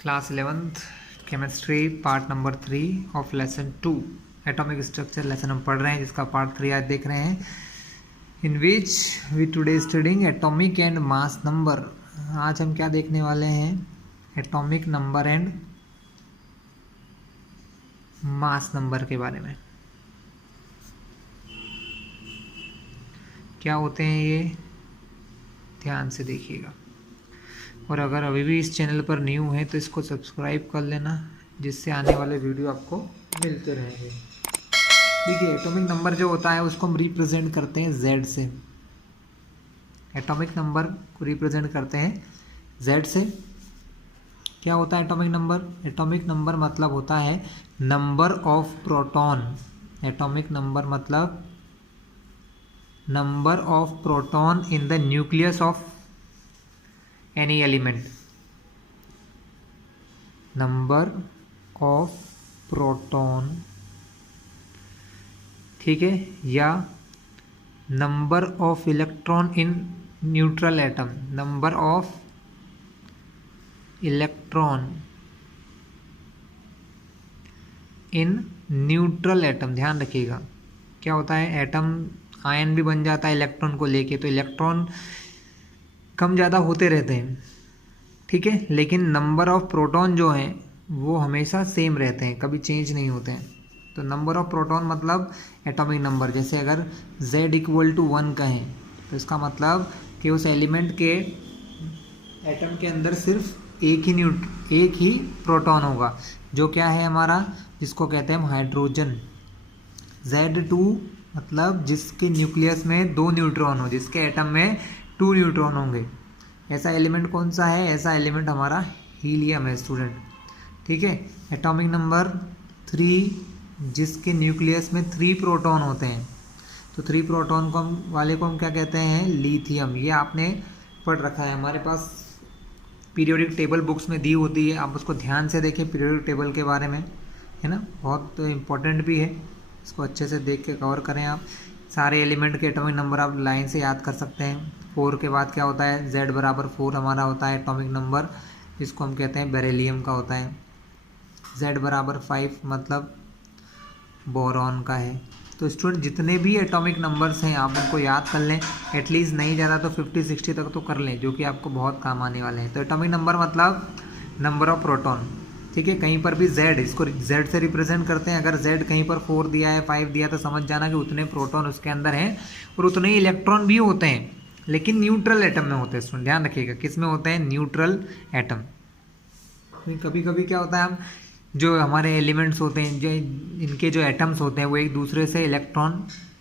Class 11th chemistry part number 3 of lesson 2 atomic structure lesson हम पढ़ रहे हैं, जिसका पार्ट 3 आज देख रहे हैं, in which we today studying atomic and mass number. आज हम क्या देखने वाले हैं? Atomic number and mass number के बारे में। क्या होते हैं ये, ध्यान से देखिएगा। और अगर अभी भी इस चैनल पर न्यू है तो इसको सब्सक्राइब कर लेना, जिससे आने वाले वीडियो आपको मिलते रहेंगे। देखिए, एटॉमिक नंबर जो होता है उसको हम रिप्रेजेंट करते हैं Z से। एटॉमिक नंबर को रिप्रेजेंट करते हैं Z से। क्या होता है एटॉमिक नंबर? एटॉमिक नंबर मतलब होता है number of proton. Atomic number मतलब number of proton in the nucleus of any element. Number of proton, ठीक है, या number of electron in neutral atom. Number of electron in neutral atom. ध्यान रखिएगा, क्या होता है, एटम आयन भी बन जाता है इलेक्ट्रॉन को लेके, तो इलेक्ट्रॉन कम ज़्यादा होते रहते हैं, ठीक है, लेकिन नंबर ऑफ प्रोटॉन जो हैं वो हमेशा सेम रहते हैं, कभी चेंज नहीं होते हैं। तो नंबर ऑफ प्रोटॉन मतलब एटॉमिक नंबर। जैसे अगर Z = 1 कहें तो इसका मतलब कि उस एलिमेंट के एटम के अंदर सिर्फ एक ही प्रोटॉन होगा, जो क्या है हमारा, जिसको कहते हैं हम हाइड्रोजन। Z2 मतलब जिसके न्यूक्लियस में 2 न्यूट्रॉन हो, जिसके एटम में 2 न्यूट्रॉन होंगे। ऐसा एलिमेंट कौन सा है? ऐसा एलिमेंट हमारा हीलियम है स्टूडेंट, ठीक है। एटॉमिक नंबर 3 जिसके न्यूक्लियस में 3 प्रोटॉन होते हैं, तो 3 प्रोटॉन को हम क्या कहते हैं? लिथियम। ये आपने पढ़ रखा है, हमारे पास पीरियोडिक टेबल बुक्स में दी होती है, आप उसको ध्यान से देखें पीरियोडिक टेबल के बारे में, है ना, बहुत इम्पोर्टेंट भी है, इसको अच्छे से देख के कवर करें आप। सारे एलिमेंट के एटॉमिक नंबर आप लाइन से याद कर सकते हैं। 4 के बाद क्या होता है? Z = 4 हमारा होता है एटॉमिक नंबर, जिसको हम कहते हैं बेरिलियम का होता है। Z = 5 मतलब बोरॉन का है। तो स्टूडेंट जितने भी एटॉमिक नंबर्स हैं आप उनको याद कर लें, एटलीस्ट नहीं ज़्यादा तो 50-60 तक तो कर लें, जो कि आपको बहुत काम आने वाले हैं। तो एटॉमिक नंबर मतलब नंबर ऑफ प्रोटॉन, ठीक है। कहीं पर भी Z, इसको Z से रिप्रेजेंट करते हैं। अगर Z कहीं पर 4 दिया है, 5 दिया, तो समझ जाना कि उतने प्रोटॉन उसके अंदर हैं और उतने ही इलेक्ट्रॉन भी होते हैं, लेकिन न्यूट्रल एटम में होते हैं स्टूडेंट। ध्यान रखिएगा, किस में होते हैं? Neutral atom. कभी कभी क्या होता है, हम जो हमारे एलिमेंट्स होते हैं, जो इनके जो एटम्स होते हैं, वो एक दूसरे से इलेक्ट्रॉन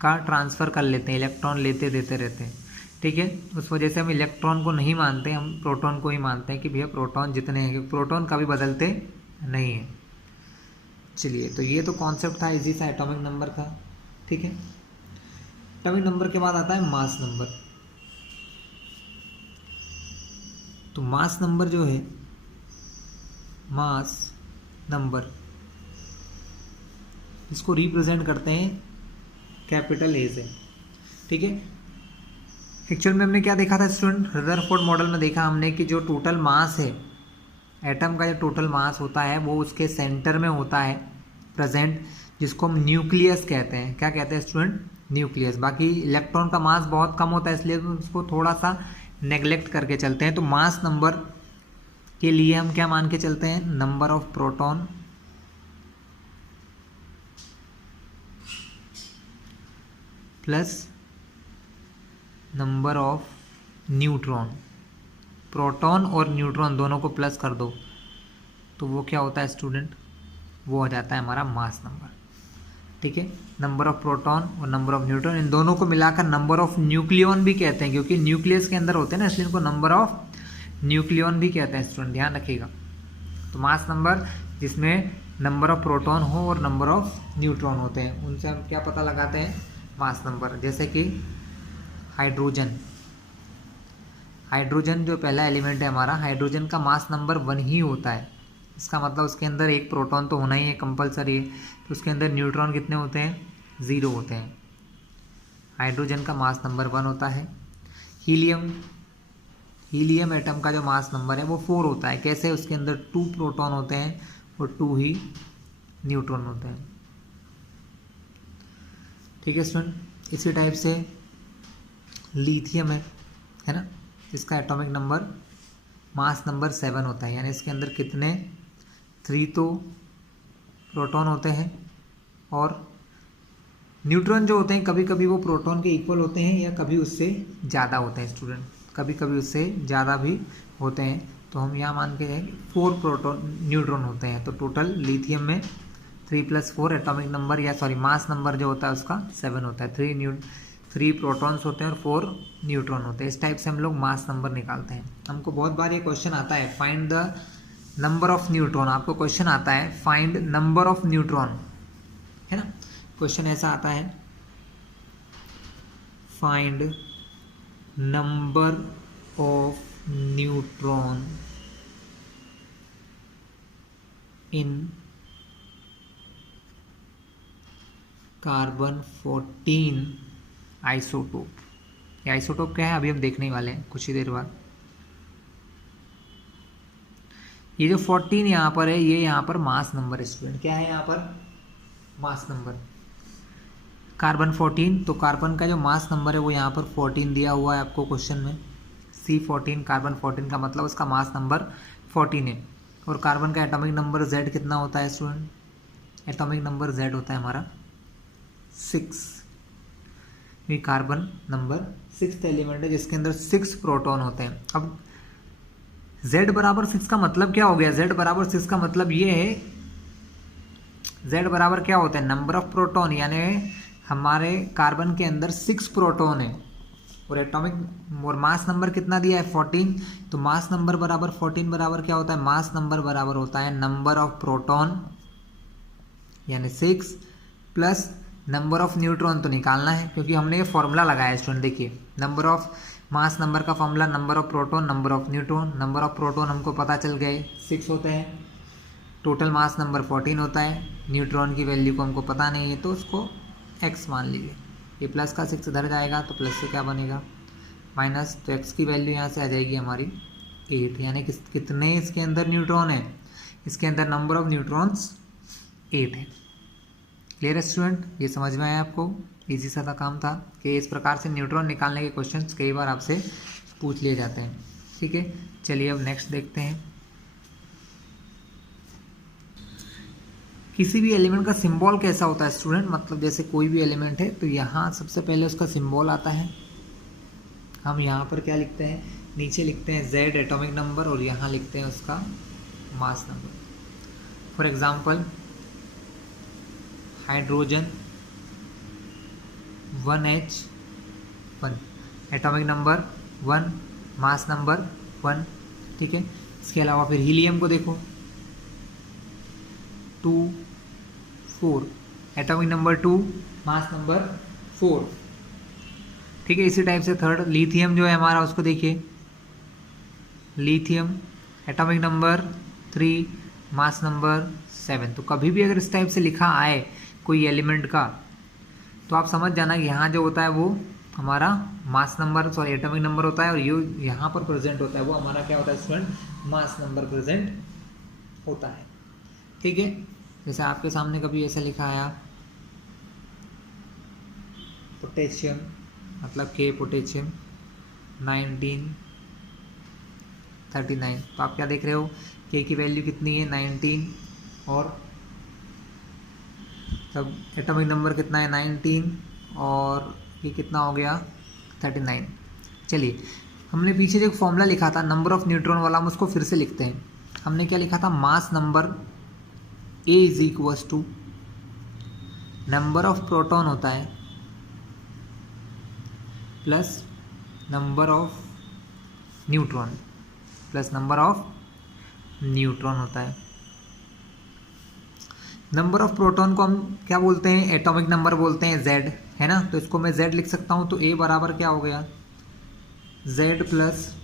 का ट्रांसफ़र कर लेते हैं, इलेक्ट्रॉन लेते देते रहते हैं, ठीक है। उस वजह से हम इलेक्ट्रॉन को नहीं मानते, हम प्रोटॉन को ही मानते हैं कि भैया प्रोटॉन जितने हैं, क्योंकि प्रोटॉन कभी बदलते नहीं है। चलिए, तो ये तो कॉन्सेप्ट था इजी सा एटॉमिक नंबर का, ठीक है। एटॉमिक नंबर के बाद आता है मास नंबर। तो मास नंबर जो है, मास नंबर, इसको रिप्रेजेंट करते हैं कैपिटल A से, ठीक है। एक्चुअल में हमने क्या देखा था स्टूडेंट? रदरफोर्ड मॉडल में देखा हमने कि जो टोटल मास है, एटम का जो टोटल मास होता है वो उसके सेंटर में होता है प्रेजेंट, जिसको हम न्यूक्लियस कहते हैं। क्या कहते हैं स्टूडेंट? न्यूक्लियस। बाकी इलेक्ट्रॉन का मास बहुत कम होता है, इसलिए उसको थोड़ा सा नेग्लेक्ट करके चलते हैं। तो मास नंबर के लिए हम क्या मान के चलते हैं? Number of proton plus number of neutron. Proton और न्यूट्रॉन दोनों को प्लस कर दो तो वो क्या होता है स्टूडेंट? वो हो जाता है हमारा मास नंबर, ठीक है। नंबर ऑफ प्रोटॉन और नंबर ऑफ न्यूट्रॉन, इन दोनों को मिलाकर नंबर ऑफ न्यूक्लियन भी कहते हैं, क्योंकि न्यूक्लियस के अंदर होते हैं ना, इसलिए इनको नंबर ऑफ न्यूक्लियन भी कहते हैं स्टूडेंट, ध्यान रखिएगा। तो मास नंबर जिसमें नंबर ऑफ प्रोटॉन हो और नंबर ऑफ न्यूट्रॉन होते हैं, उनसे हम क्या पता लगाते हैं? Mass number. जैसे कि हाइड्रोजन, हाइड्रोजन जो पहला एलिमेंट है हमारा, हाइड्रोजन का मास नंबर 1 ही होता है। इसका मतलब उसके अंदर एक प्रोटॉन तो होना ही है, कंपलसरी है। तो उसके अंदर न्यूट्रॉन कितने होते हैं? 0 होते हैं। हाइड्रोजन का मास नंबर 1 होता है। हीलियम, हीलियम एटम का जो मास नंबर है वो 4 होता है। कैसे? उसके अंदर 2 प्रोटॉन होते हैं और 2 ही न्यूट्रॉन होते हैं। ठीक है स्टूडेंट। इसी टाइप से लिथियम है ना, इसका एटॉमिक नंबर मास नंबर 7 होता है, यानी इसके अंदर कितने 3 तो प्रोटॉन होते हैं और न्यूट्रॉन जो होते हैं कभी कभी वो प्रोटॉन के इक्वल होते हैं या कभी उससे ज़्यादा होते हैं स्टूडेंट, कभी कभी उससे ज़्यादा भी होते हैं। तो हम यहाँ मान के हैं 4 प्रोटॉन न्यूट्रॉन होते हैं। तो टोटल लिथियम में 3 + 4 एटॉमिक नंबर या सॉरी मास नंबर जो होता है उसका 7 होता है। 3 प्रोटॉन्स होते हैं और 4 न्यूट्रॉन होते हैं। इस टाइप से हम लोग मास नंबर निकालते हैं। हमको बहुत बार ये क्वेश्चन आता है find the number of neutron. आपको क्वेश्चन आता है फाइंड नंबर ऑफ न्यूट्रॉन, है ना, क्वेश्चन ऐसा आता है find number of neutron in carbon 14 isotope. ये आइसोटोप क्या है अभी हम देखने वाले हैं कुछ ही देर बाद। ये जो 14 यहाँ पर है ये यहाँ पर मास नंबर है स्टूडेंट। क्या है यहाँ पर? Mass number. कार्बन 14, तो कार्बन का जो मास नंबर है वो यहाँ पर 14 दिया हुआ है आपको क्वेश्चन में। C14 कार्बन 14 का मतलब उसका मास नंबर 14 है। और कार्बन का एटॉमिक नंबर Z कितना होता है स्टूडेंट? एटॉमिक नंबर Z होता है हमारा 6। ये कार्बन नंबर 6th एलिमेंट है जिसके अंदर 6 प्रोटॉन होते हैं। अब Z बराबर 6 का मतलब क्या हो गया? Z बराबर 6 का मतलब ये है, Z बराबर क्या होता है? नंबर ऑफ प्रोटॉन, यानी हमारे कार्बन के अंदर 6 प्रोटॉन है और एटॉमिक और मास नंबर कितना दिया है? 14। तो मास नंबर बराबर 14 बराबर क्या होता है? मास नंबर बराबर होता है नंबर ऑफ प्रोटॉन यानी 6 प्लस नंबर ऑफ न्यूट्रॉन तो निकालना है क्योंकि हमने ये फॉर्मूला लगाया है स्टूडेंट। देखिए नंबर ऑफ मास नंबर का formula number of proton number of neutron. Number of proton हमको पता चल गए 6 होते हैं, टोटल मास नंबर 14 होता है, न्यूट्रॉन की वैल्यू को हमको पता नहीं है तो उसको x मान लीजिए। ये प्लस का 6 इधर जाएगा तो प्लस से क्या बनेगा? माइनस, तो x की वैल्यू यहाँ से आ जाएगी हमारी 8, यानी कितने इसके अंदर न्यूट्रॉन है? इसके अंदर नंबर ऑफ न्यूट्रॉन्स 8 है। क्लियर है स्टूडेंट? ये समझ में आया आपको? इजी सा था काम था कि इस प्रकार से न्यूट्रॉन निकालने के क्वेश्चंस कई बार आपसे पूछ लिए जाते हैं। ठीक है, चलिए अब नेक्स्ट देखते हैं। किसी भी एलिमेंट का सिंबल कैसा होता है स्टूडेंट? मतलब जैसे कोई भी एलिमेंट है तो यहाँ सबसे पहले उसका सिंबल आता है। हम यहाँ पर क्या लिखते हैं? नीचे लिखते हैं Z एटॉमिक नंबर और यहाँ लिखते हैं उसका mass number. For example hydrogen 1H1 atomic number 1 mass number 1। ठीक है, इसके अलावा फिर हीलियम को देखो 2 4 एटॉमिक नंबर 2 मास नंबर 4। ठीक है, इसी टाइप से थर्ड लिथियम जो है हमारा उसको देखिए, lithium atomic number 3 mass number 7। तो कभी भी अगर इस टाइप से लिखा आए कोई एलिमेंट का तो आप समझ जाना कि यहाँ जो होता है वो हमारा mass number sorry atomic number होता है और ये यहाँ पर प्रेजेंट होता है वो हमारा क्या होता है स्टूडेंट? मास नंबर प्रेजेंट होता है। ठीक है, जैसे आपके सामने कभी ऐसा लिखा आया पोटेशियम मतलब K पोटेशियम 1939, तो आप क्या देख रहे हो? K की वैल्यू कितनी है? 19 और तब एटॉमिक नंबर कितना है? 19 और ये कितना हो गया? 39। चलिए, हमने पीछे जो एक फॉर्मूला लिखा था नंबर ऑफ न्यूट्रॉन वाला हम उसको फिर से लिखते हैं। हमने क्या लिखा था? Mass number A is equals to number of proton होता है plus number of neutron plus number of neutron होता है। नंबर ऑफ प्रोटॉन को हम क्या बोलते हैं? एटॉमिक नंबर बोलते हैं Z, है ना। तो इसको मैं Z लिख सकता हूँ तो A बराबर क्या हो गया? Z plus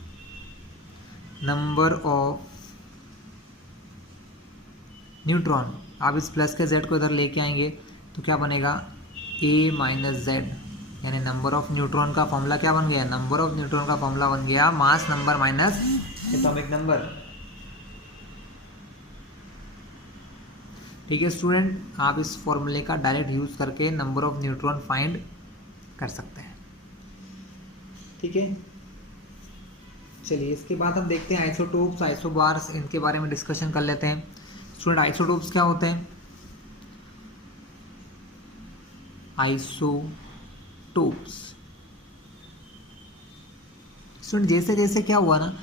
number of neutron. आप इस प्लस के Z को इधर लेके आएंगे तो क्या बनेगा? A माइनस Z यानी नंबर ऑफ न्यूट्रॉन का फॉर्मूला क्या बन गया, नंबर ऑफ न्यूट्रॉन का फॉर्मूला बन गया mass number minus atomic number. ठीक है स्टूडेंट, आप इस फॉर्मूले का डायरेक्ट यूज करके नंबर ऑफ न्यूट्रॉन फाइंड कर सकते हैं। ठीक है, चलिए इसके बाद हम देखते हैं आइसोटोप्स, आइसोबार्स, इनके बारे में डिस्कशन कर लेते हैं। स्टूडेंट आइसोटोप्स क्या होते हैं? आइसोटोप्स स्टूडेंट जैसे जैसे क्या हुआ ना,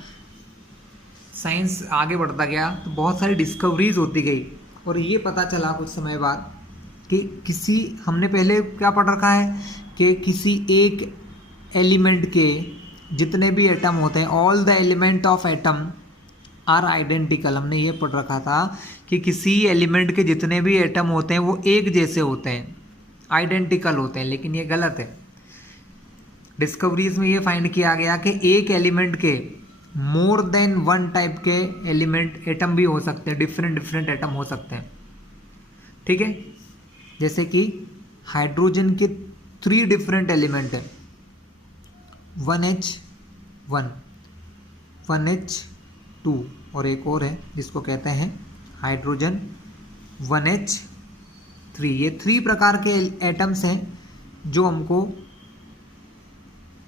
साइंस आगे बढ़ता गया तो बहुत सारी डिस्कवरीज होती गई और ये पता चला कुछ समय बाद कि किसी, हमने पहले क्या पढ़ रखा है कि किसी एक एलिमेंट के जितने भी एटम होते हैं, all the element of atom are identical. हमने ये पढ़ रखा था कि किसी एलिमेंट के जितने भी एटम होते हैं वो एक जैसे होते हैं, आइडेंटिकल होते हैं, लेकिन ये गलत है। डिस्कवरीज में ये फाइंड किया गया कि एक एलिमेंट के मोर देन वन टाइप के एलिमेंट एटम भी हो सकते हैं, डिफरेंट डिफरेंट एटम हो सकते हैं। ठीक है, जैसे कि हाइड्रोजन के 3 डिफरेंट एलिमेंट है, 1H1, 1H2 और एक और है जिसको कहते हैं हाइड्रोजन 1H3। ये 3 प्रकार के एटम्स हैं जो हमको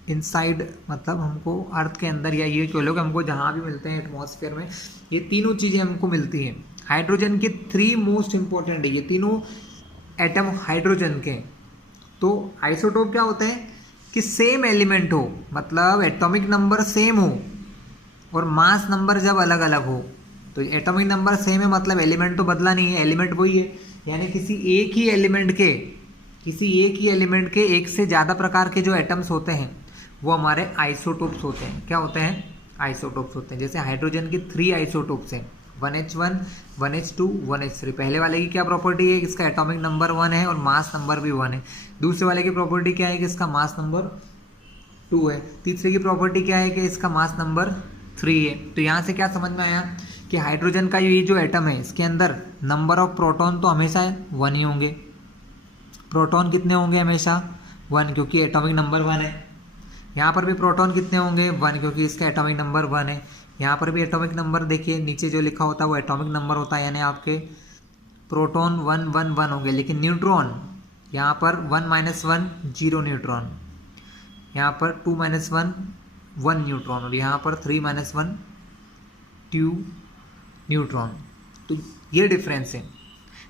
इनसाइड, मतलब हमको अर्थ के अंदर, या ये कह लो कि हमको जहाँ भी मिलते हैं एटमॉस्फेयर में, ये तीनों चीज़ें हमको मिलती हैं। हाइड्रोजन के 3 मोस्ट इंपॉर्टेंट है, ये तीनों एटम हाइड्रोजन के। तो आइसोटोप क्या होते हैं कि सेम एलिमेंट हो, मतलब एटॉमिक नंबर सेम हो और मास नंबर जब अलग अलग हो। तो एटॉमिक नंबर सेम है मतलब एलिमेंट तो बदला नहीं है, एलिमेंट वही है। यानी किसी एक ही एलिमेंट के एक से ज़्यादा प्रकार के जो एटम्स होते हैं वो हमारे आइसोटोप्स होते हैं। क्या होते हैं? आइसोटोप्स होते हैं। जैसे हाइड्रोजन के 3 आइसोटोप्स हैं, 1H1, 1H2, 1H3। पहले वाले की क्या प्रॉपर्टी है? इसका एटॉमिक नंबर 1 है और मास नंबर भी 1 है। दूसरे वाले की प्रॉपर्टी क्या है कि इसका मास नंबर 2 है। तीसरे की प्रॉपर्टी क्या है कि इसका मास नंबर 3 है। तो यहाँ से क्या समझ में आया कि हाइड्रोजन का ये जो एटम है इसके अंदर नंबर ऑफ प्रोटॉन तो हमेशा 1 ही होंगे। प्रोटॉन कितने होंगे? हमेशा 1, क्योंकि एटॉमिक नंबर 1 है। यहाँ पर भी प्रोटॉन कितने होंगे? 1, क्योंकि इसका एटॉमिक नंबर 1 है। यहाँ पर भी एटॉमिक नंबर देखिए, नीचे जो लिखा होता है वो एटॉमिक नंबर होता है, यानी आपके प्रोटॉन 1 1 1 होंगे। लेकिन न्यूट्रॉन यहाँ पर 1 - 1 0 न्यूट्रॉन, यहाँ पर 2 - 1 1 न्यूट्रॉन और यहाँ पर 3 - 1 2 न्यूट्रॉन। तो ये डिफरेंस है।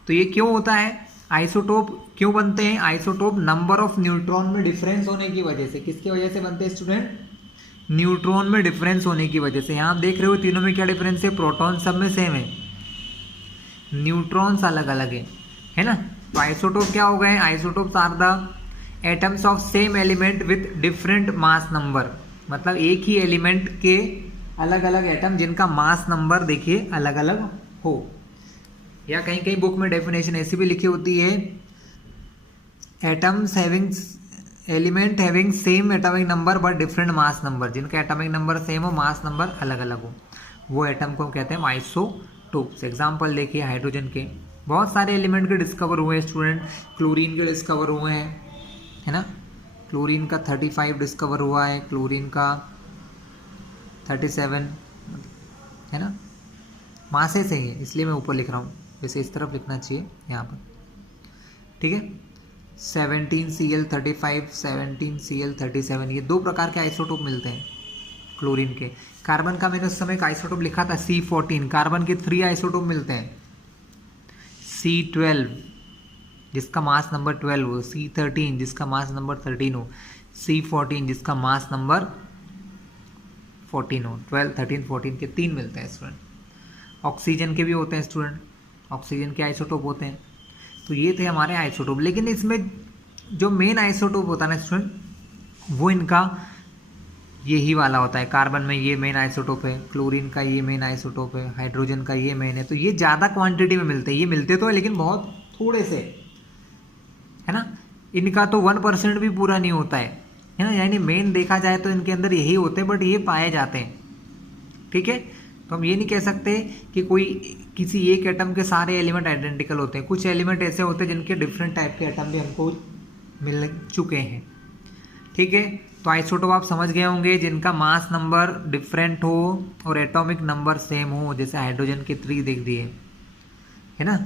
तो ये क्यों होता है? आइसोटोप क्यों बनते हैं? आइसोटोप नंबर ऑफ न्यूट्रॉन में डिफरेंस होने की वजह से। किसकी वजह से बनते हैं स्टूडेंट? न्यूट्रॉन में डिफरेंस होने की वजह से। यहाँ आप देख रहे हो तीनों में क्या डिफरेंस है? प्रोटॉन सब में सेम है, न्यूट्रॉन्स अलग अलग है ना। तो आइसोटोप क्या हो गए? Isotopes are the atoms of same element with different mass number. मतलब एक ही एलिमेंट के अलग अलग एटम जिनका मास नंबर देखिए अलग अलग हो। या कहीं कहीं बुक में डेफिनेशन ऐसी भी लिखी होती है, atoms having element having same atomic number but different mass number. जिनका एटॉमिक नंबर सेम हो, मास नंबर अलग अलग हो, वो एटम को कहते हैं आइसोटोप्स। एग्जाम्पल देखिए हाइड्रोजन के बहुत सारे एलिमेंट के डिस्कवर हुए हैं स्टूडेंट। क्लोरीन के डिस्कवर हुए हैं, है ना। क्लोरीन का 35 डिस्कवर हुआ है, क्लोरीन का 37, है ना। मासे से ही है इसलिए मैं ऊपर लिख रहा हूँ, वैसे इस तरफ लिखना चाहिए यहाँ पर। ठीक है, 17Cl35, 17Cl37, ये 2 प्रकार के आइसोटोप मिलते हैं क्लोरीन के। कार्बन का मैंने उस समय एक आइसोटोप लिखा था C14। कार्बन के 3 आइसोटोप मिलते हैं, C12 जिसका मास नंबर 12 हो, C13 जिसका मास नंबर 13 हो, C14 जिसका मास नंबर 14 हो। 12, 13, 14 के 3 मिलते हैं स्टूडेंट। ऑक्सीजन के भी होते हैं स्टूडेंट, ऑक्सीजन के आइसोटोप होते हैं। तो ये थे हमारे आइसोटोप। लेकिन इसमें जो मेन आइसोटोप होता है ना स्टूडेंट, वो इनका यही वाला होता है। कार्बन में ये मेन आइसोटोप है, क्लोरीन का ये मेन आइसोटोप है, हाइड्रोजन का ये मेन है। तो ये ज़्यादा क्वांटिटी में मिलते हैं। ये मिलते तो है लेकिन बहुत थोड़े से, है ना। इनका तो 1% भी पूरा नहीं होता है ना। यानी मेन देखा जाए तो इनके अंदर यही होते हैं, बट ये पाए जाते हैं। ठीक है, तो हम ये नहीं कह सकते कि कोई किसी एक एटम के सारे एलिमेंट आइडेंटिकल होते हैं। कुछ एलिमेंट ऐसे होते हैं जिनके डिफरेंट टाइप के एटम भी हमको मिल चुके हैं। ठीक है, तो आइसोटोप आप समझ गए होंगे जिनका मास नंबर डिफरेंट हो और एटॉमिक नंबर सेम हो, जैसे हाइड्रोजन के 3 देख दिए है ना।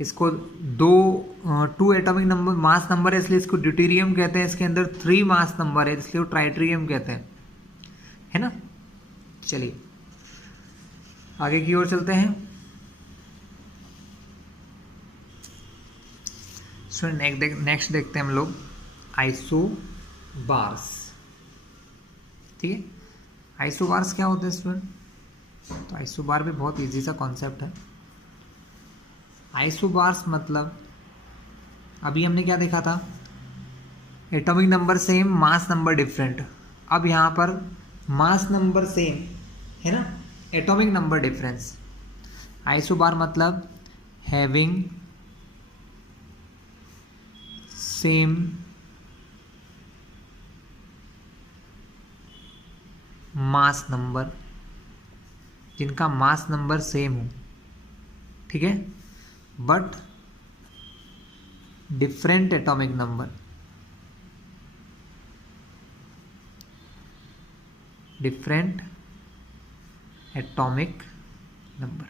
इसको टू एटॉमिक नंबर मास नंबर है इसलिए इसको ड्यूटेरियम कहते हैं, इसके अंदर 3 मास नंबर है इसलिए वो ट्राइटेरियम कहते हैं, है ना। चलिए आगे की ओर चलते हैं। नेक्स्ट देखते हैं हम लोग आइसोबार्स। ठीक है, आइसोबार्स क्या होते हैं स्टूडेंट? तो आइसोबार भी बहुत इजी सा कॉन्सेप्ट है। आइसोबार्स मतलब अभी हमने क्या देखा था, atomic number same mass number different. अब यहाँ पर मास नंबर सेम है ना, एटॉमिक नंबर डिफरेंस। आइसोबार मतलब हैविंग सेम मास नंबर, जिनका मास नंबर सेम हो, ठीक है, but different atomic number, different atomic number,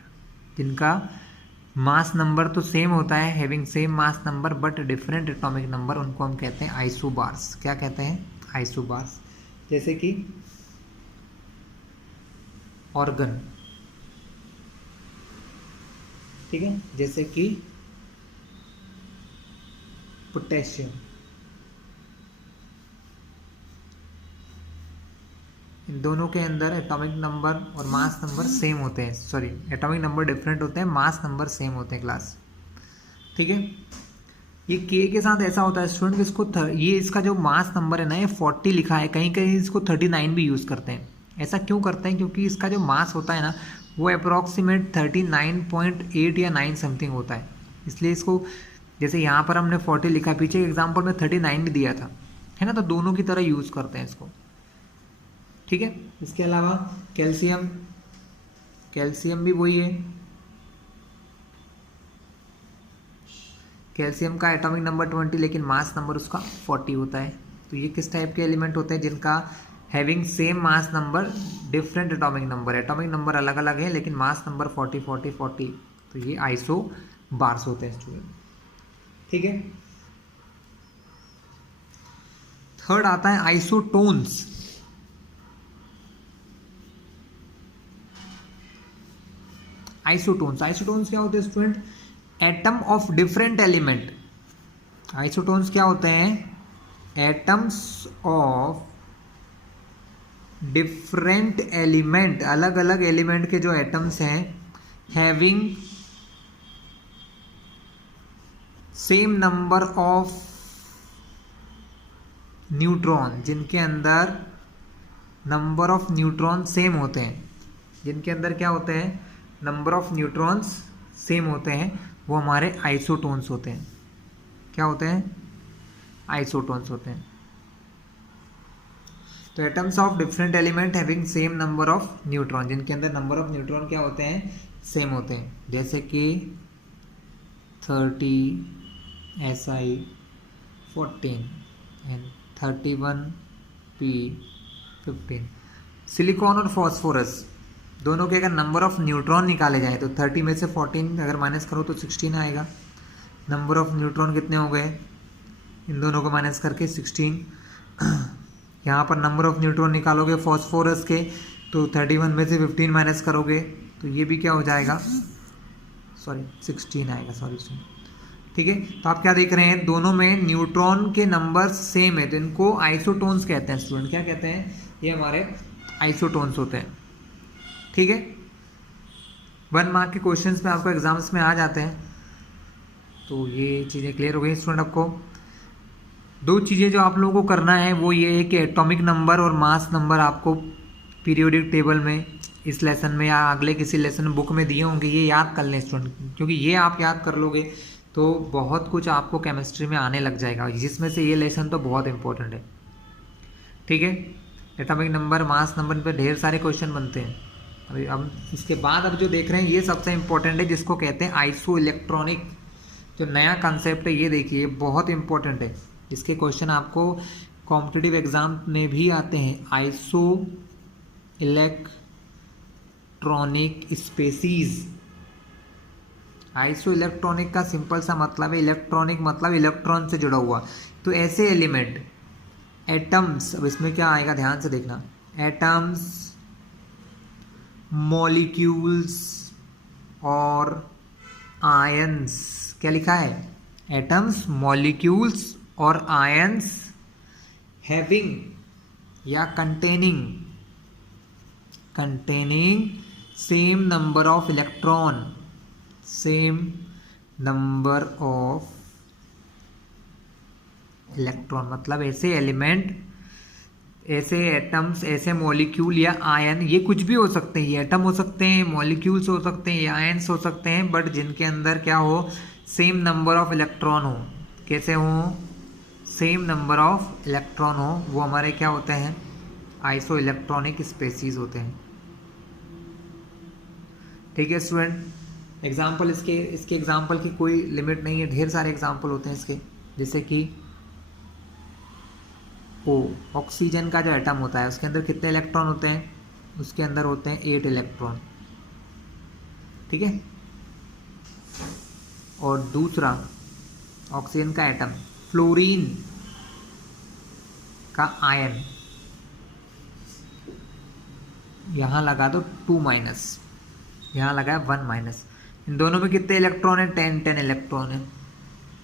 जिनका मास नंबर तो सेम होता है, having same mass number but different atomic number, उनको हम कहते हैं आइसोबार्स। क्या कहते हैं? आइसोबार्स। जैसे कि ऑर्गन, ठीक है, जैसे कि पोटेशियम, इन दोनों के अंदर एटॉमिक नंबर और मास नंबर सेम होते हैं, सॉरी एटॉमिक नंबर डिफरेंट होते हैं, मास नंबर सेम होते हैं क्लास। ठीक है, ये के साथ ऐसा होता है स्टूडेंट, इसको ये इसका जो मास नंबर है ना, ये 40 लिखा है, कहीं कहीं इसको 39 भी यूज़ करते हैं। ऐसा क्यों करते हैं? क्योंकि इसका जो मास होता है ना वो अप्रॉक्सीमेट 39.8 या 9 समथिंग होता है, इसलिए इसको, जैसे यहाँ पर हमने 40 लिखा, पीछे एग्जाम्पल में 39 भी दिया था, है ना, तो दोनों की तरह यूज़ करते हैं इसको। ठीक है, इसके अलावा कैल्शियम, कैल्शियम भी वही है, कैल्शियम का एटॉमिक नंबर 20 लेकिन मास नंबर उसका 40 होता है। तो ये किस टाइप के एलिमेंट होते हैं? जिनका having same mass number different atomic number, atomic number अलग अलग है लेकिन मास नंबर 40 40 40, तो ये आइसोबार्स होते हैं स्टूडेंट। ठीक है, थर्ड आता है आइसोटोन्स। आइसोटोन्स, आइसोटोन्स क्या होते हैं student? Atom of different element. Isotones क्या होते हैं? एटम्स ऑफ डिफरेंट एलिमेंट, अलग अलग एलिमेंट के जो एटम्स हैं, having same number of neutron, जिनके अंदर नंबर ऑफ न्यूट्रॉन सेम होते हैं, जिनके अंदर क्या होते हैं? नंबर ऑफ न्यूट्रॉन्स सेम होते हैं, वो हमारे आइसोटोन्स होते हैं। क्या होते हैं? आइसोटोन्स होते हैं। तो atoms of different element having same number of neutron, जिनके अंदर नंबर ऑफ न्यूट्रॉन क्या होते हैं? सेम होते हैं, जैसे कि 30 Si 14 एंड 31 P 15। सिलिकॉन और फॉस्फोरस दोनों के अगर नंबर ऑफ न्यूट्रॉन निकाले जाए तो 30 में से 14 अगर माइनस करो तो 16 आएगा। नंबर ऑफ न्यूट्रॉन कितने हो गए? इन दोनों को माइनस करके 16। यहाँ पर नंबर ऑफ न्यूट्रॉन निकालोगे फॉस्फोरस के तो 31 में से 15 माइनस करोगे तो ये भी क्या हो जाएगा? सॉरी 16 आएगा, सॉरी। ठीक है, तो आप क्या देख रहे हैं? दोनों में न्यूट्रॉन के नंबर सेम है, तो इनको आइसोटोन्स कहते हैं स्टूडेंट। क्या कहते हैं? ये हमारे आइसोटोन्स होते हैं। ठीक है, 1 मार्क के क्वेश्चंस में आपको एग्जाम्स में आ जाते हैं। तो ये चीज़ें क्लियर हो गई स्टूडेंट। आपको 2 चीज़ें जो आप लोगों को करना है वो ये है कि एटॉमिक नंबर और मास नंबर आपको पीरियोडिक टेबल में इस लेसन में या अगले किसी लेसन बुक में दिए होंगे, ये याद कर लें स्टूडेंट, क्योंकि ये आप याद कर लोगे तो बहुत कुछ आपको केमिस्ट्री में आने लग जाएगा, जिसमें से ये लेसन तो बहुत इंपॉर्टेंट है। ठीक है, एटॉमिक नंबर, मास नंबर पे ढेर सारे क्वेश्चन बनते हैं। अभी अब इसके बाद अब जो देख रहे हैं ये सबसे इंपॉर्टेंट है, जिसको कहते हैं आइसो इलेक्ट्रॉनिक। जो नया कंसेप्ट है ये देखिए बहुत इंपॉर्टेंट है। जिसके क्वेश्चन आपको कॉम्पिटिटिव एग्जाम में भी आते हैं। Iso electronic species. Iso electronic का सिंपल सा मतलब है, इलेक्ट्रॉनिक मतलब इलेक्ट्रॉन से जुड़ा हुआ। तो ऐसे एलिमेंट एटम्स, अब इसमें क्या आएगा ध्यान से देखना, एटम्स, मॉलिक्यूल्स और आयंस। क्या लिखा है? एटम्स, मॉलिक्यूल्स और आयंस हैविंग या containing same number of electron, same number of electron. मतलब ऐसे एलिमेंट, ऐसे एटम्स, ऐसे मॉलिक्यूल या आयन, ये कुछ भी हो सकते हैं, ये एटम हो सकते हैं, मॉलिक्यूल्स हो सकते हैं, या आयन्स हो सकते हैं, बट जिनके अंदर क्या हो, सेम नंबर ऑफ इलेक्ट्रॉन हो। कैसे हो? सेम नंबर ऑफ इलेक्ट्रॉन हो, वो हमारे क्या होते हैं? आइसो इलेक्ट्रॉनिक स्पेसीज होते हैं। ठीक है स्टूडेंट, एग्जाम्पल इसके एग्जाम्पल की कोई लिमिट नहीं है, ढेर सारे एग्जाम्पल होते हैं इसके। जैसे कि ऑक्सीजन का जो एटम होता है उसके अंदर कितने इलेक्ट्रॉन होते हैं? उसके अंदर होते हैं 8 इलेक्ट्रॉन। ठीक है। और दूसरा ऑक्सीजन का एटम, फ्लोरीन का आयन, यहाँ लगा दो 2-, यहाँ लगा है 1-। इन दोनों में कितने इलेक्ट्रॉन है? 10 इलेक्ट्रॉन है,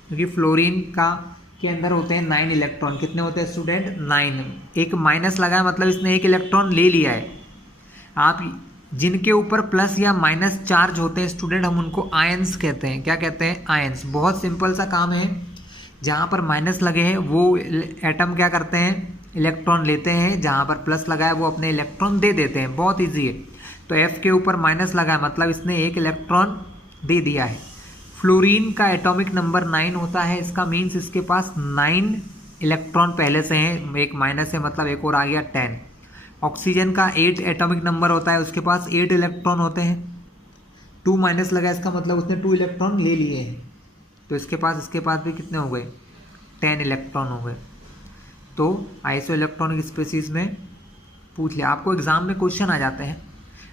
क्योंकि फ्लोरीन के अंदर होते हैं 9 इलेक्ट्रॉन। कितने होते हैं स्टूडेंट? 9। एक माइनस लगा है मतलब इसने 1 इलेक्ट्रॉन ले लिया है। आप जिनके ऊपर प्लस या माइनस चार्ज होते हैं स्टूडेंट, हम उनको आयंस कहते हैं। क्या कहते हैं? आयंस। बहुत सिंपल सा काम है, जहाँ पर माइनस लगे हैं वो एटम क्या करते हैं? इलेक्ट्रॉन लेते हैं, जहाँ पर प्लस लगा है वो अपने इलेक्ट्रॉन दे देते हैं। बहुत ईजी है। तो F के ऊपर माइनस लगा है मतलब इसने 1 इलेक्ट्रॉन दे दिया है। फ्लोरीन का एटॉमिक नंबर 9 होता है, इसका मीन्स इसके पास 9 इलेक्ट्रॉन पहले से हैं, एक माइनस है मतलब एक और आ गया 10। ऑक्सीजन का 8 एटॉमिक नंबर होता है, उसके पास 8 इलेक्ट्रॉन होते हैं। 2- लगा, इसका मतलब उसने 2 इलेक्ट्रॉन ले लिए हैं। तो इसके पास भी कितने हो गए? 10 इलेक्ट्रॉन हो गए। तो आइसो इलेक्ट्रॉनिक स्पेसीज में पूछ लिया, आपको एग्जाम में क्वेश्चन आ जाते हैं,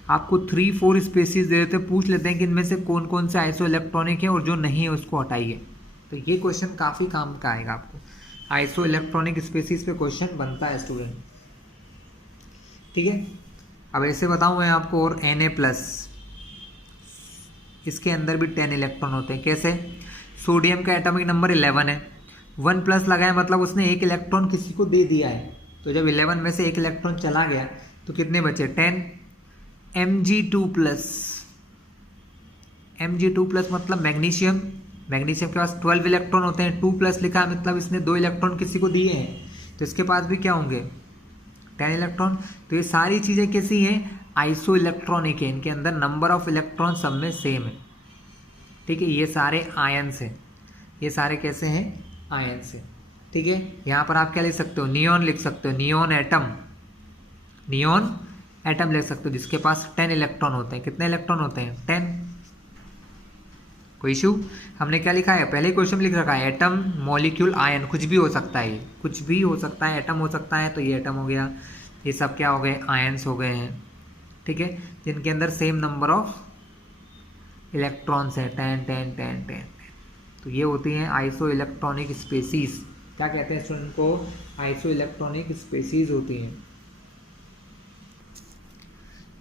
आपको 3-4 स्पेसीज दे देते, पूछ लेते हैं कि इनमें से कौन कौन से आइसो इलेक्ट्रॉनिक है और जो नहीं है उसको हटाइए। तो ये क्वेश्चन काफ़ी काम का आएगा आपको। आइसो इलेक्ट्रॉनिक स्पेसीज पे क्वेश्चन बनता है स्टूडेंट। ठीक है। अब ऐसे बताऊँ मैं आपको, और Na+, इसके अंदर भी 10 इलेक्ट्रॉन होते हैं। कैसे? सोडियम का एटॉमिक नंबर 11 है, 1+ लगा है मतलब उसने 1 इलेक्ट्रॉन किसी को दे दिया है। तो जब 11 में से 1 इलेक्ट्रॉन चला गया तो कितने बचे? 10। Mg2+ मतलब मैग्नीशियम के पास 12 इलेक्ट्रॉन होते हैं। 2+ लिखा है मतलब इसने 2 इलेक्ट्रॉन किसी को दिए हैं, तो इसके पास भी क्या होंगे? 10 इलेक्ट्रॉन। तो ये सारी चीज़ें कैसी हैं? आइसो इलेक्ट्रॉनिक है, इनके अंदर नंबर ऑफ इलेक्ट्रॉन सब में सेम है। ठीक है। ये सारे आयंस हैं, ये सारे कैसे हैं? आयंस हैं। ठीक है। यहाँ पर आप क्या लिख सकते हो? नियॉन लिख सकते हो, नियॉन एटम लिख सकते हो, जिसके पास 10 इलेक्ट्रॉन होते हैं। कितने इलेक्ट्रॉन होते हैं? 10। कोई इशू? हमने क्या लिखा है? पहले क्वेश्चन लिख रखा है, एटम, मॉलिक्यूल, आयन, कुछ भी हो सकता है, कुछ भी हो सकता है। एटम हो सकता है, तो ये एटम हो गया, ये सब क्या हो गए? आयंस हो गए हैं। ठीक है। जिनके अंदर सेम नंबर ऑफ इलेक्ट्रॉन्स है, 10। तो ये होती हैं आइसो इलेक्ट्रॉनिक स्पेसीज। क्या कहते हैं स्टूडेंट को? आइसो इलेक्ट्रॉनिक स्पेसीज होती हैं।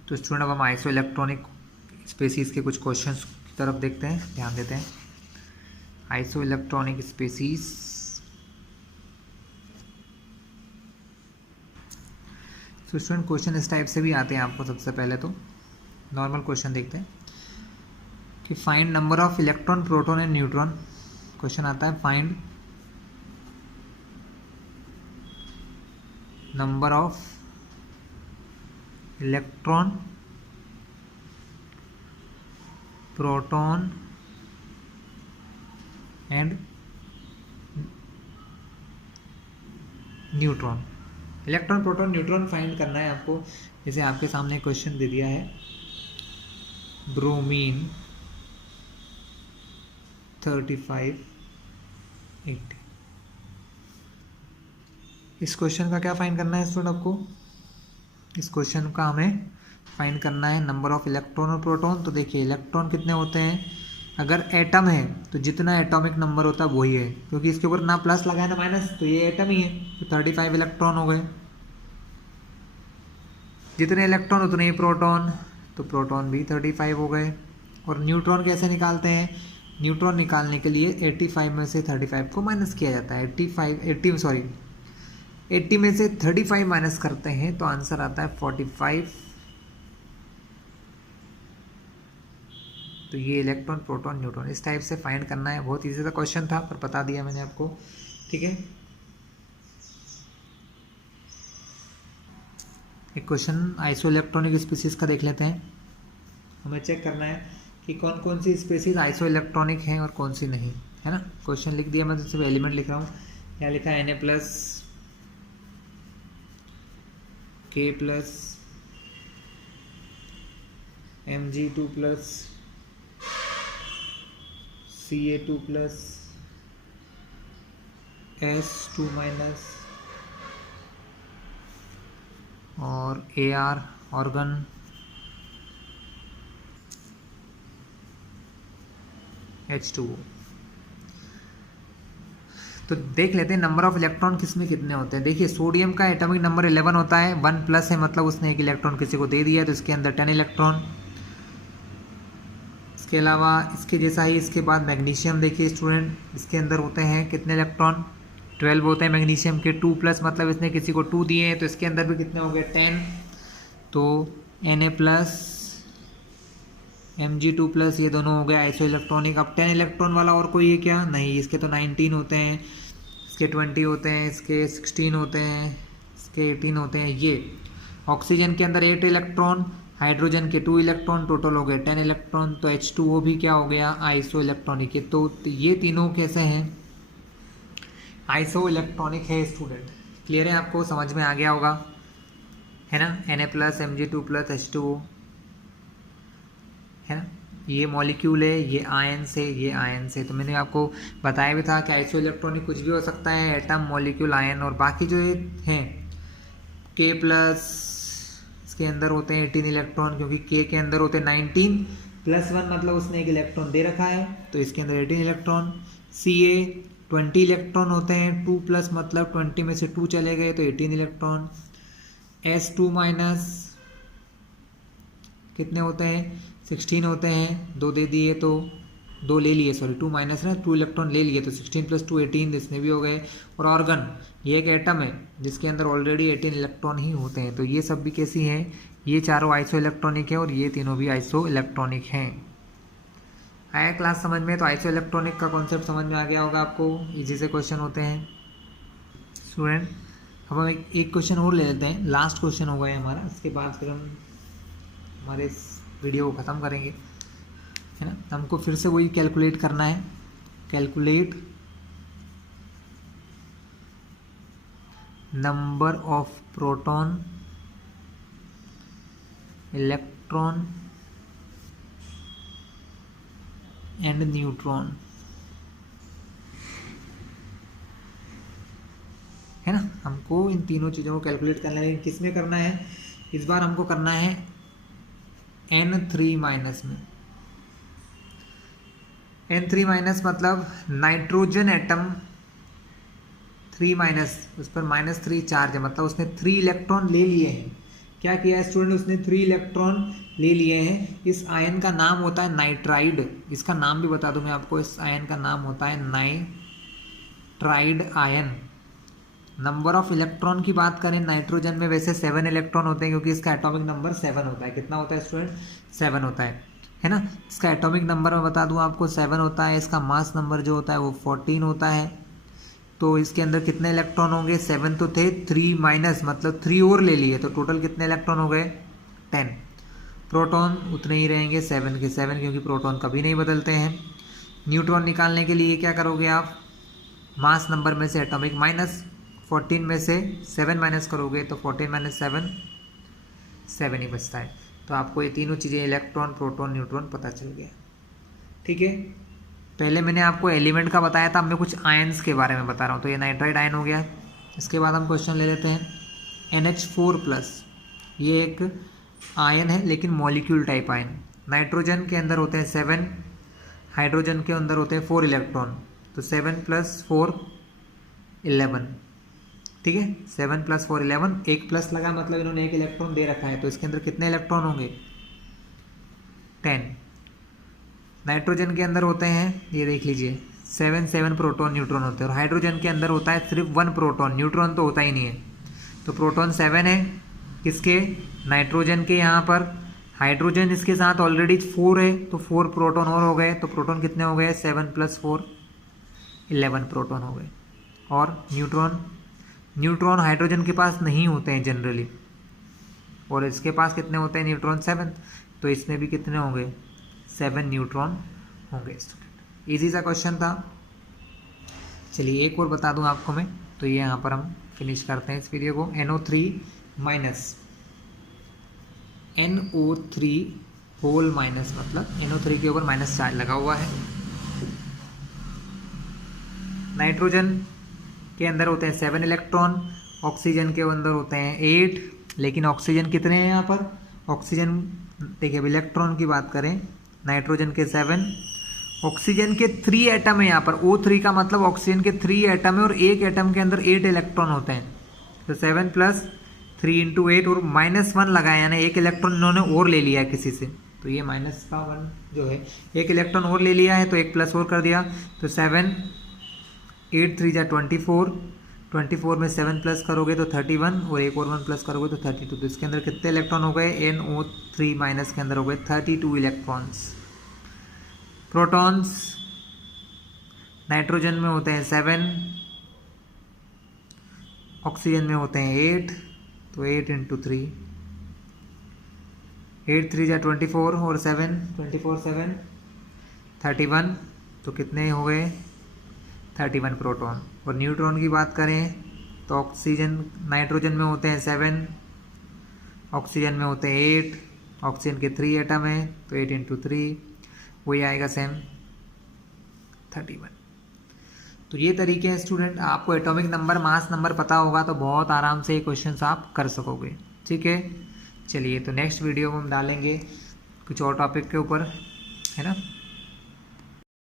तो स्टूडेंट अब हम आइसो इलेक्ट्रॉनिक स्पेसीज के कुछ क्वेश्चंस की तरफ देखते हैं, ध्यान देते हैं। आइसो इलेक्ट्रॉनिक स्पेसीज, तो स्टूडेंट क्वेश्चन इस टाइप से भी आते हैं आपको। सबसे पहले तो नॉर्मल क्वेश्चन देखते हैं कि find number of electron, proton and neutron. Question आता है, find number of electron, proton and neutron. Electron, proton, neutron find करना है आपको। जैसे आपके सामने क्वेश्चन दे दिया है, ब्रोमीन 3580, इस क्वेश्चन का क्या फाइंड करना है स्टूडेंट आपको? इस क्वेश्चन का हमें फाइंड करना है नंबर ऑफ इलेक्ट्रॉन और प्रोटॉन। तो देखिए इलेक्ट्रॉन कितने होते हैं, अगर एटम है तो जितना एटॉमिक नंबर होता है वही है, क्योंकि इसके ऊपर ना प्लस लगाए ना माइनस, तो ये एटम ही है, तो 35 इलेक्ट्रॉन हो गए। जितने इलेक्ट्रॉन उतने ही प्रोटॉन, तो प्रोटॉन भी 35 हो गए। और न्यूट्रॉन कैसे निकालते हैं? न्यूट्रॉन निकालने के लिए 85 में से 35 को माइनस किया जाता है। 80 में से 35 माइनस करते हैं तो आंसर आता है 45। तो ये इलेक्ट्रॉन, प्रोटॉन, न्यूट्रॉन इस टाइप से फाइंड करना है। बहुत इजी सा क्वेश्चन था पर बता दिया मैंने आपको, ठीक है। एक क्वेश्चन आइसो इलेक्ट्रॉनिक स्पीसीज का देख लेते हैं। हमें चेक करना है कि कौन कौन सी स्पीसीज आइसो इलेक्ट्रॉनिक हैं और कौन सी नहीं, है ना। क्वेश्चन लिख दिया, मैं तो सिर्फ एलिमेंट लिख रहा हूँ। यहाँ लिखा है Na+, K+, Mg2+, Ca2+, S2- और Ar ऑर्गन, H2O। तो देख लेते हैं नंबर ऑफ इलेक्ट्रॉन किसमें कितने होते हैं। देखिए सोडियम का एटॉमिक नंबर 11 होता है, 1+ है मतलब उसने एक इलेक्ट्रॉन किसी को दे दिया, तो इसके अंदर 10 इलेक्ट्रॉन। इसके अलावा इसके जैसा ही इसके बाद मैग्नीशियम देखिए स्टूडेंट, इसके अंदर होते हैं कितने इलेक्ट्रॉन, 12 होते हैं मैग्नीशियम के। 2+ मतलब इसने किसी को 2 दिए हैं, तो इसके अंदर भी कितने हो गए, 10। तो Na+, Mg2+, ये दोनों हो गए आइसो इलेक्ट्रॉनिक। अब 10 इलेक्ट्रॉन वाला और कोई है क्या? नहीं, इसके तो 19 होते हैं, इसके 20 होते हैं, इसके 16 होते हैं, इसके 18 होते हैं। ये ऑक्सीजन के अंदर 8 इलेक्ट्रॉन, हाइड्रोजन के 2 इलेक्ट्रॉन, टोटल हो गए 10 इलेक्ट्रॉन। तो H2O भी क्या हो गया, आइसो इलेक्ट्रॉनिक है। तो ये तीनों कैसे हैं, आइसो इलेक्ट्रॉनिक है स्टूडेंट। क्लियर है, आपको समझ में आ गया होगा, है ना। Na+, Mg2+, H2O, है ना। ये मॉलिक्यूल है, ये आयन्स है, ये आयन्स है। तो मैंने आपको बताया भी था कि आइसो इलेक्ट्रॉनिक कुछ भी हो सकता है, एटम, मॉलिक्यूल, आयन। और बाकी जो हैं K+, इसके अंदर होते हैं 18 इलेक्ट्रॉन, क्योंकि K के अंदर होते हैं 19 + 1 मतलब उसने एक इलेक्ट्रॉन दे रखा है, तो इसके अंदर 18 इलेक्ट्रॉन। Ca 20 इलेक्ट्रॉन होते हैं, 2+ मतलब 20 में से 2 चले गए तो 18 इलेक्ट्रॉन। S2- कितने होते हैं, 16 होते हैं, 2 दे दिए तो 2 ले लिए, सॉरी 2 माइनस ना, 2 इलेक्ट्रॉन ले लिए, तो 16 + 2 18, इसमें भी हो गए। और ऑर्गन, ये एक एटम है जिसके अंदर ऑलरेडी 18 इलेक्ट्रॉन ही होते हैं। तो ये सब भी कैसी हैं, ये चारों आइसो इलेक्ट्रॉनिक है और ये तीनों भी आइसो इलेक्ट्रॉनिक हैं। आया क्लास समझ में? तो आइसो इलेक्ट्रॉनिक का कॉन्सेप्ट समझ में आ गया होगा आपको, इजी से क्वेश्चन होते हैं स्टूडेंट। अब हम एक क्वेश्चन और ले लेते हैं, लास्ट क्वेश्चन होगा ये हमारा, इसके बाद फिर हम हमारे इस वीडियो को ख़त्म करेंगे, है ना। हमको फिर से वही कैलकुलेट करना है, calculate number of proton, electron and neutron, है ना। हमको इन तीनों चीज़ों को कैलकुलेट करना है, लेकिन किस में करना है, इस बार हमको करना है N3- में। N3- मतलब नाइट्रोजन एटम 3-, उस पर -3 चार्ज है, मतलब उसने 3 इलेक्ट्रॉन ले लिए हैं। क्या किया है स्टूडेंट, उसने 3 इलेक्ट्रॉन ले लिए हैं। इस आयन का नाम होता है नाइट्राइड, इसका नाम भी बता दूं मैं आपको, इस आयन का नाम होता है nitride ion. Number of electron की बात करें नाइट्रोजन में, वैसे 7 इलेक्ट्रॉन होते हैं, क्योंकि इसका एटॉमिक नंबर 7 होता है। कितना होता है स्टूडेंट, 7 होता है ना। इसका एटॉमिक नंबर मैं बता दूं आपको 7 होता है। इसका मास नंबर जो होता है वो 14 होता है। तो इसके अंदर कितने इलेक्ट्रॉन होंगे, 7 तो थे, 3- मतलब 3 और ले लिए, तो टोटल कितने इलेक्ट्रॉन हो गए, 10। प्रोटॉन उतने ही रहेंगे, 7 के 7, क्योंकि प्रोटॉन कभी नहीं बदलते हैं। न्यूट्रॉन निकालने के लिए क्या करोगे आप, मास नंबर में से एटॉमिक माइनस, 14 में से 7 माइनस करोगे तो 14 - 7 7 ही बचता है। तो आपको ये तीनों चीज़ें इलेक्ट्रॉन, प्रोटॉन, न्यूट्रॉन पता चल गया, ठीक है। पहले मैंने आपको एलिमेंट का बताया था, अब मैं कुछ आयन्स के बारे में बता रहा हूँ। तो ये नाइट्राइड आयन हो गया, इसके बाद हम क्वेश्चन ले लेते हैं NH4+। ये एक आयन है लेकिन मॉलिक्यूल टाइप आयन। नाइट्रोजन के अंदर होते हैं 7, हाइड्रोजन के अंदर होते हैं 4 इलेक्ट्रॉन। तो 7 + 4 11, ठीक है। 7 + 4 11, एक प्लस लगा मतलब इन्होंने एक इलेक्ट्रॉन दे रखा है, तो इसके अंदर कितने इलेक्ट्रॉन होंगे? 10। नाइट्रोजन के अंदर होते हैं, ये देख लीजिए, 7 प्रोटॉन न्यूट्रॉन होते हैं। और हाइड्रोजन के अंदर होता है सिर्फ 1 प्रोटॉन, न्यूट्रॉन तो होता ही नहीं है। तो प्रोटॉन 7 है किसके? नाइट्रोजन के। यहाँ पर हाइड्रोजन इसके साथ ऑलरेडी 4 है, तो 4 प्रोटॉन और हो गए। तो प्रोटॉन कितने हो गए? 7 + 4 11 प्रोटॉन हो गए। और न्यूट्रॉन हाइड्रोजन के पास नहीं होते हैं जनरली, और इसके पास कितने होते हैं? न्यूट्रॉन 7। तो इसमें भी कितने होंगे? 7 न्यूट्रॉन होंगे स्टूडेंट। इजी सा क्वेश्चन था। चलिए एक और बता दूं आपको मैं, तो ये यहाँ पर हम फिनिश करते हैं इस वीडियो को। NO3 होल माइनस, मतलब NO3 के ऊपर माइनस चार्ज लगा हुआ है। नाइट्रोजन के अंदर होते हैं 7 इलेक्ट्रॉन, ऑक्सीजन के अंदर होते हैं 8, लेकिन ऑक्सीजन कितने हैं यहाँ पर? ऑक्सीजन देखिए, अब इलेक्ट्रॉन की बात करें, नाइट्रोजन के 7, ऑक्सीजन के 3 एटम है यहाँ पर। O3 का मतलब ऑक्सीजन के 3 एटम है, और एक एटम के अंदर 8 इलेक्ट्रॉन होते हैं। तो 7 + 3 × 8, और -1 लगाया, यानी एक इलेक्ट्रॉन इन्होंने और ले लिया है किसी से। तो ये -1 जो है, एक इलेक्ट्रॉन और ले लिया है, तो एक प्लस और कर दिया। तो 7, 8 × 3 = 24, 24 में 7 प्लस करोगे तो 31, और एक और 1 प्लस करोगे तो 32। तो इसके अंदर कितने इलेक्ट्रॉन हो गए? NO3- के अंदर हो गए 32 इलेक्ट्रॉन्स। प्रोटॉन्स नाइट्रोजन में होते हैं 7, ऑक्सीजन में होते हैं 8, तो 8 × 3, 8 × 3 = 24, और 7, 24 7 31, तो कितने हो गए? 31 प्रोटॉन। और न्यूट्रॉन की बात करें तो नाइट्रोजन में होते हैं 7, ऑक्सीजन में होते हैं 8, ऑक्सीजन के 3 एटम है, तो 8 × 3 वही आएगा सेम 31। तो ये तरीके हैं स्टूडेंट। आपको एटॉमिक नंबर, मास नंबर पता होगा तो बहुत आराम से ये क्वेश्चंस आप कर सकोगे, ठीक है। चलिए, तो नेक्स्ट वीडियो में हम डालेंगे कुछ और टॉपिक के ऊपर, है ना।